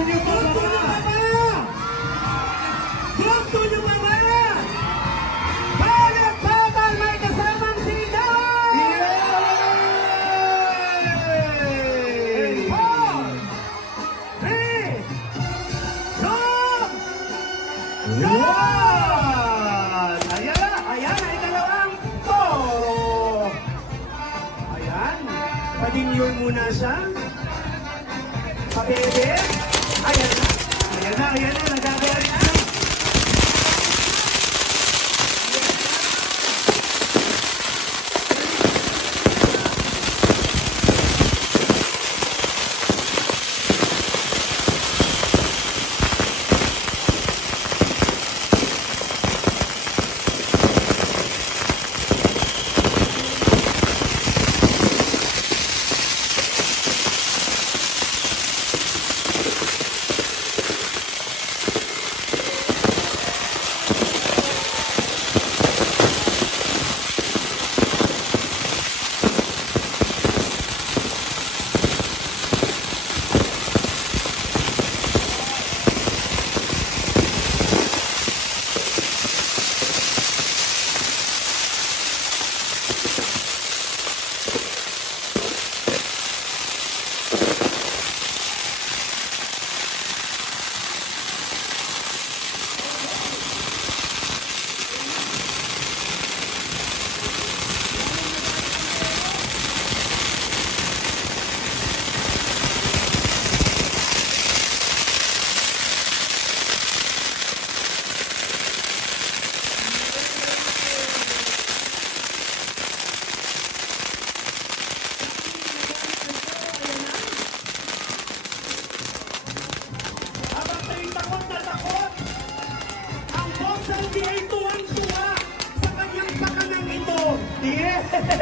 nyo pa ba? Gusto nyo pa ba? Bawat bata may kasamang sigaw! Yay! 4, 3, 2, 1! Ayan, ay dalawang toro. Ayan, padinyon muna siya. Pabebe. Ayan na, nagagawa na.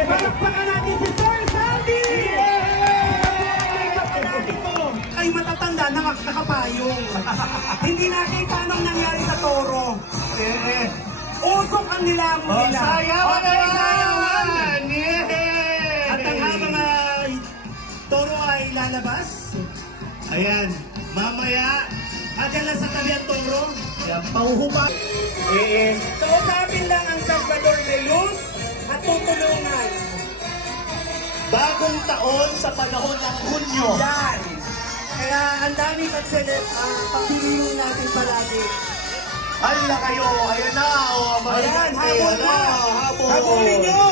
Palakpakan natin si Sir Sandy! Ay matatanda, nakapayong. Hindi nakita anong nangyari sa toro. Usok ang nilamon nila. Sayawan! At ang mga toro ay lalabas. Ayan, mamaya, Adyan lang sa tabi ang toro. yan, pauhupa. Kausapin lang ang Salvador de Luz at tutulungan. Bagong taon sa panahon ng Hunyo. Yan. Kaya ang dami pagpiliin natin palagi. Hala kayo, ayan na. Ayan, habol na. Habol. Habulin nyo.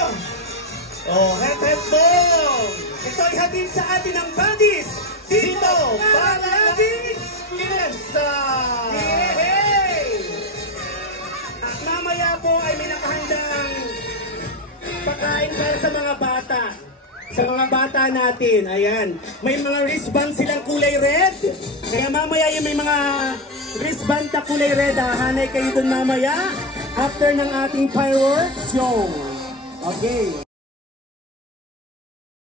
Head boom. Ito ay hatid sa atin ng buddies. Dito, palagi. Fiesta. Hey! At mamaya po ay may nakahandang pagkain para sa mga bata. Sa mga bata natin, ayan. May mga wristband silang kulay red. Kaya mamaya yung may mga wristband na kulay red. Hanay kayo dun mamaya after ng ating fireworks show. Okay.